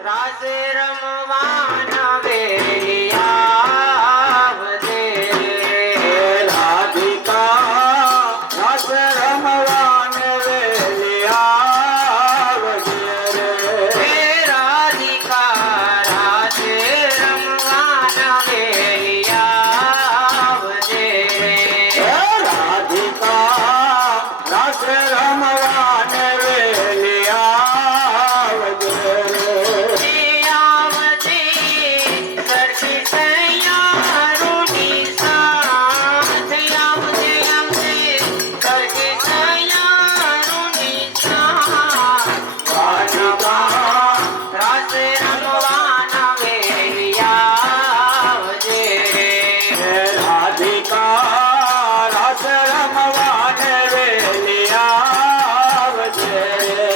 રાસે રમવાન વેલિયાવજે રાધિકા રાસ રમવાન વેલિયાવજે હે રાધિકા રાસે રમવાન વેલિયાવજે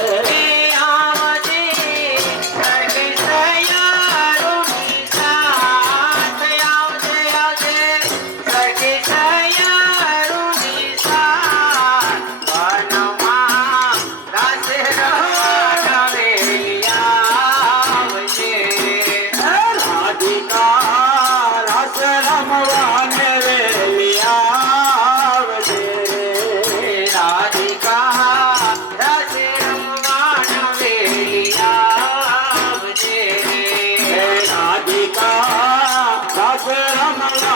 રાધિકા રાસ રમવાન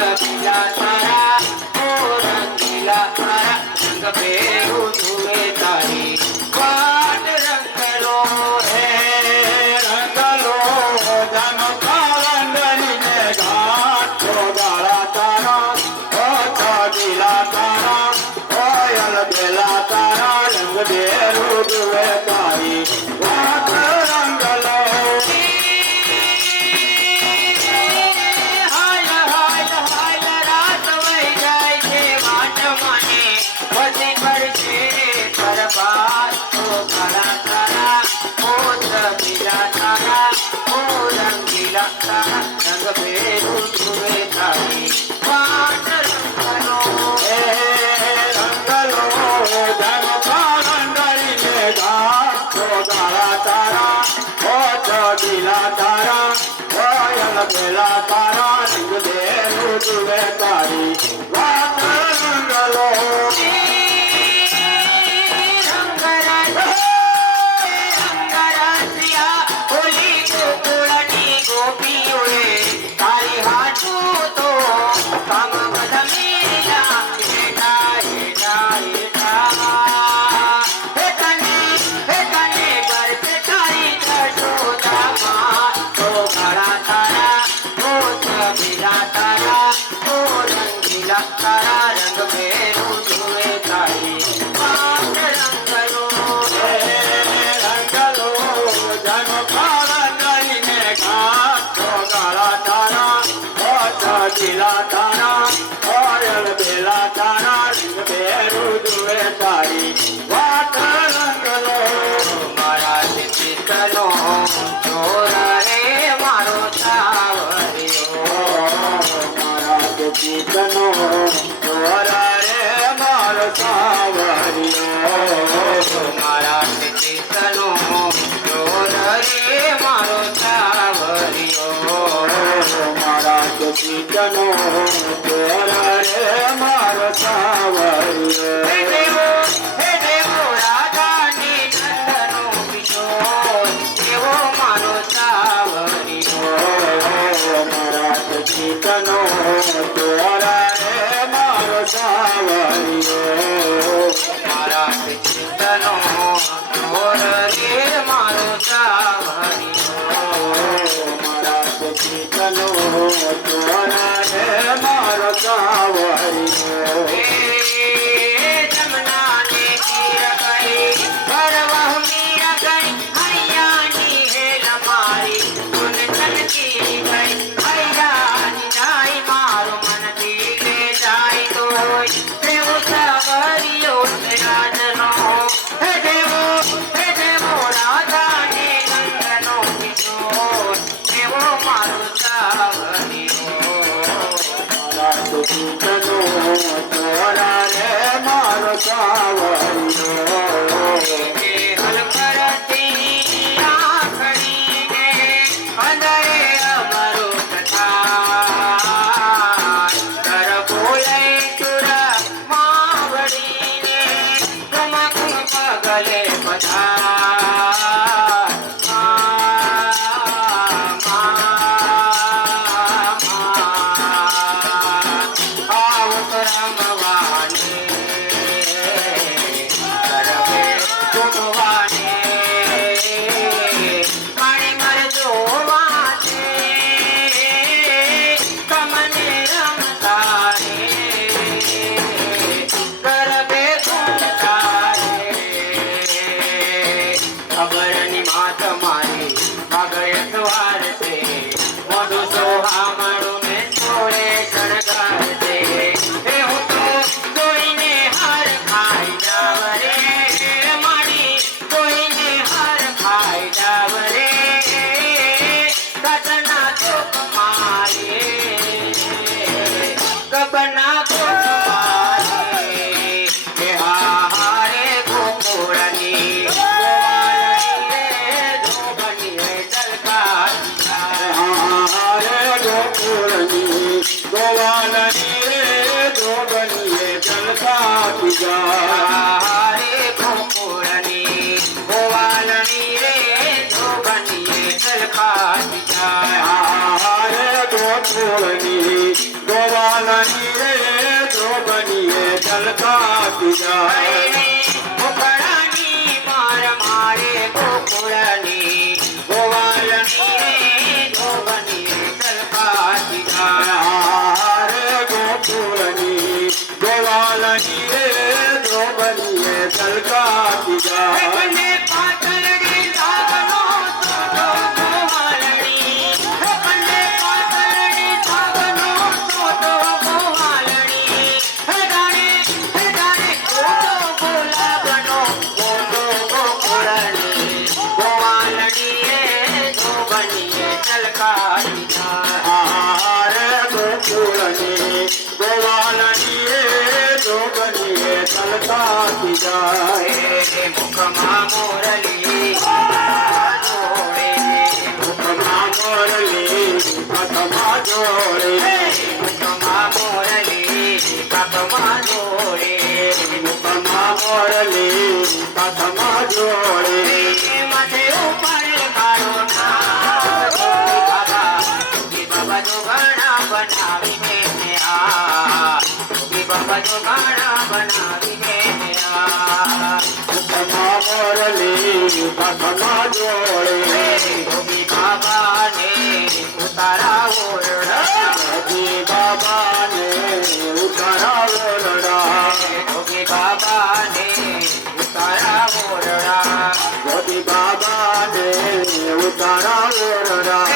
રંગીલા તારા ઓ રંગીલા તારા રંગ ભેરું જુએ તારી વાટ રંગલો હે રંગલો જન કારંગરીને ઘાટ ગાળા તારા ઓ છગીલા તારા ઓયલ બેલા તારા રંગ બેરું જુએ તારી વાત રંગલો હાલ હાલ હાલ રાત વહી જાય છે વાટ મને પછી કરશે બરબાદ ઓ કાળા તારા ઓ રંગીલા તારા ઓ રંગીલા તારા રંગ ભેરું જુએ તારી વાટ રંગલો હે રંગલો જન કારંગરીને ઘાટ ગાળા તારા ઓ છગીલા તારા ઓયલ બેલા તારા રંગ બેરું જુએ તારી વાત રંગલો રંગરાજિયા હોલી ગોકુળની ગોપીઓએ તારી હાથું તો કામ બધા મેરા હેઠા હેઠા હેઠા હે કને ઘર पे તારી જશોદામાં તો કાળા તારા ઓ છબીલા તારા ઓ રંગીલા તારા રંગ ભેરું જુએ તારી વાત રંગલો હે રંગલો જન કારંગરીને ઘાટ ગાળા તારા ઓ છગીલા તારા ઓયલ બેલા તારા રંગ બેરું જુએ તારી વાત રંગલો મારા ચિત્તનો ચોર રે મારો સાવરિયો મારા ચિત્તનો ચોર રે મારો સાવરિયો મારા ચિત્તનો ચોર રે મારો સાવરિયો મારા ચિત્તનો ચોર રે મારો સાવરિયો હે દેવો રાધાની નંદનો કિશોર એવો મારો સાવરિયો મારા ચિત્તનો ચોર રે મારો સાવરિયો મારા ચિત્તનો ચોર રે મારો સાવરિયો મારા ચિત્તનો ચોર રે મારો સાવરિયો હે જમનાને તીર ગઈ ભરવહ મીરા ગઈ હૈયાની હેલ મારી ગુન ચલતી ગઈ હૈયાની જાય મારું મન દિલે જાય તોય પ્રેમ સાવરિયો રાજનો હે દેવો રાધાને નંદનો કિશોર એવો મારો સાવરિયો મારા ચિત્તનો ચોર રે મારો સાવરિયો હલ કરતી આંખડીને અંદરે અમરો કથા કર બોલે તુર માવડીને ઠુમક પગલે બધા આવત રમવાને કરવે તુમવાને મારી મર જોવાને તમને રમતા રે કરવે ઘૂમતા રે ખબરની માત મારી ભાગય સવાર છે મોઢું સોહામણું ને સોળે શણગાર છે હે હું તો કોઈને હાર ખાઈ જાવ રે મારી કોઈને હાર ખાઈ જાવ રે કટના ચોક મારે કબના ચોક મારે હે હારે ગોકુળની ગોવાળની ધોબની હે જલકાર હારે ગોકુળની ગોવાલની રે જોગની જલસાતી જાય હારે ગોકુળની ગોવાળની રે ધોબની હે જલકાર જાય હારે ગોકુળની ગોવાલની રે જોગણીએ છલકાતી જાય મુખડાની માર મારે ગોકુળની ગોવાલની રે જોગણીએ છલકાતી જાય હારે ગોકુળની ગોવાલની રે જોગણીએ છલકાતી જાય બંને પાતળડી સાગનો સોટો ગોવાલણી બંને પાતળડી સાગનો સોટો ગોવાલણી હેડાણે ઓટો ગુલાબનો ઓટો ગોકુળની ગોવાલણી રે જોગણીએ છલકાતી જાય હારે ગોકુળની ગોવાલની રે જોગણીએ છલકાતી જાય મુખમાં મોરલી જોડે મુખમાં મોરલી હાથમાં જોડે મુખમાં મોરલી કાકમાં જોડે મુખમાં મોરલી હાથમાં જોડે માથે ઉપાડેલ કાળો નાગ બાબા જો ઘણા બનાવીને બાબા જો ઘણા બનાવીને મુખમાં મોરલી હાથમાં જોડે ગોપી બાબાને ઉતારા ઓરડા ગોપી બાબાને ઉતારા ઓરડા ગોપી બાબાને ઉતારા ઓરડા ગોપી બાબાને ઉતારા ઓરડા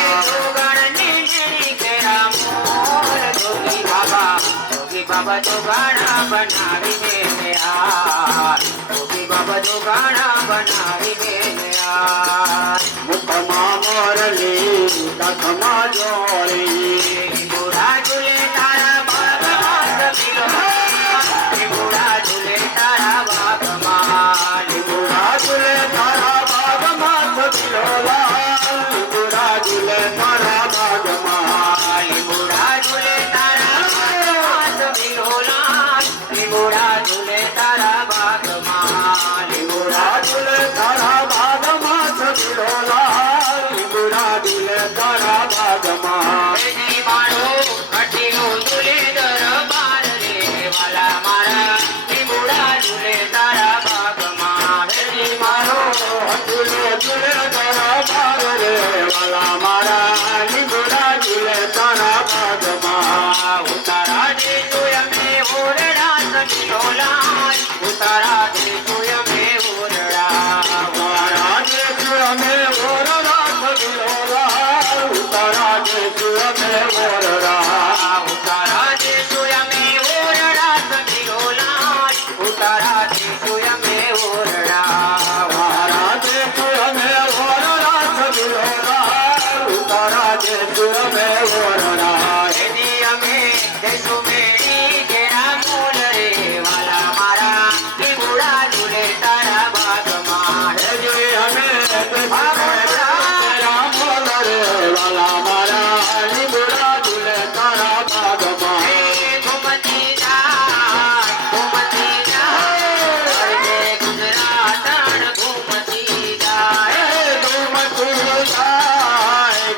બાબા જો ગાણા બનાવીને ગોપી બાબા જો ગાણા બનાવીને મુખમાં મોરલી હાથમાં જોડે બુઢા ઝૂલે તારા બાગમાં જમીલો બુઢા ઝૂલે તારા બાગમાં બુઢા ઝૂલે તારા બાગમાં થતો લાલ બુઢા ઝૂલે તારા બાગમાં બુઢા ઝૂલે તારા બાગમાં જમીલો લાલ બુઢા ઝૂલે તારા બાગમાં બુઢા ઝૂલે તારા બાગમાં થતો લાલ બુઢા ઝૂલે તારા બાગમાં જી મારો કઠીનો ઝૂલે દરબાર રે વાલા મારા બુઢા ઝૂલે તારા બાગમાં જી મારો ઝૂલે ઝૂલે તારા બાગ રે વાલા મારા બુઢા ઝૂલે તારા બાગમાં ઉતારા દે જોયમે ઓરડા સખીઓ લાલ ઉતારા દે જોયમે ઓરડા તારા દેશ અમે ઓરડા થતો લાલ તારા દેશ અમે ઓરડા ઉતારા દે જોયમે ઓરડા સખીઓ લાલ ઉતારા દે જોયમે ઓરડા તારા દેશ અમે ઓરડા થતો લાલ તારા દેશ અમે ઓરડા એની અમે દેશો મેળી ઘેરા મોલ રે વાલા મારા કે બુઢા ઝૂલે તારા બાગમાં જે અમે તારા મોલ રે વાલા મારા બુઢા ઝૂલે તારા બાગમાં ઘુમતી જાય ગુજરાતણ ઘુમતી જાય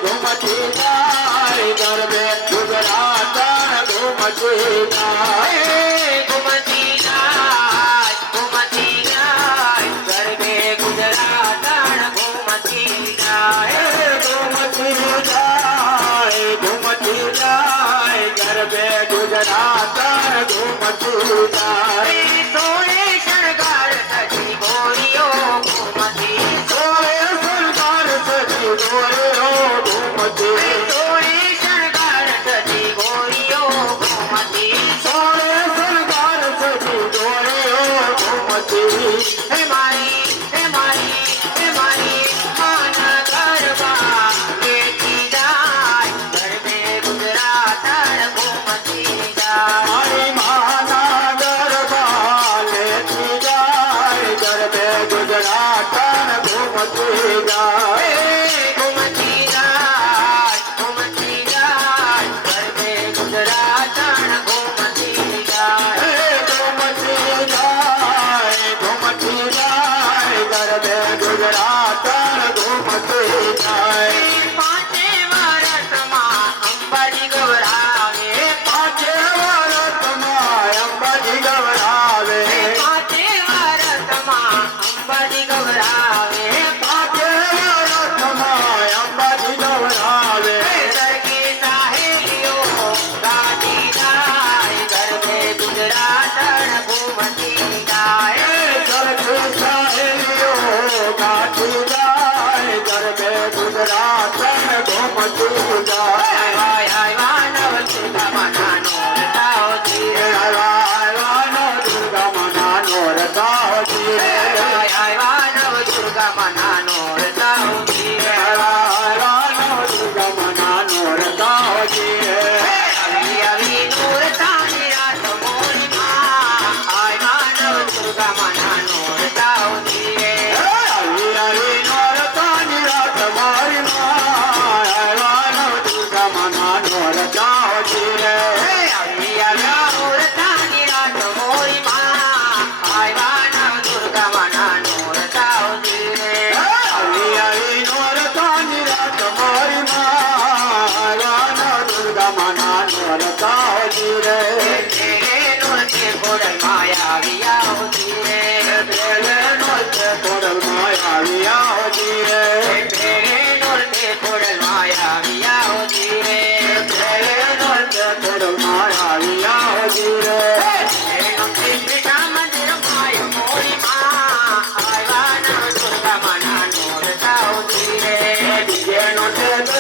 ઘુમતી જાય ગરબે ગુજરાત ઘુમતી જાય ઘુમતી જાય ગરબે ગુજરાતણ ઘુમતી જાય ઘુમતી જાય ગરબે ગુજરાત ઘુમતી જાય સોળે શણગાર સજી ગોરીઓ ઘુમતી સોળે સરકાર સજી ગોરીઓ ઘુમતી સોળે શણગાર સજી ગોરીઓ ઘુમતી સોળે સરકાર સજી ગોરીઓ ઘુમતી હે મારી માન ગરબા લેતી જાય ગરબે ગુજરાતણ ઘુમતી જાય મારી માના ગરબા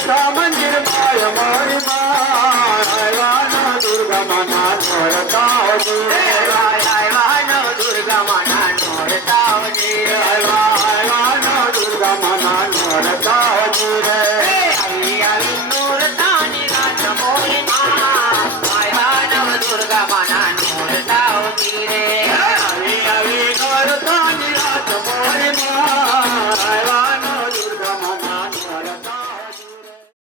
સામ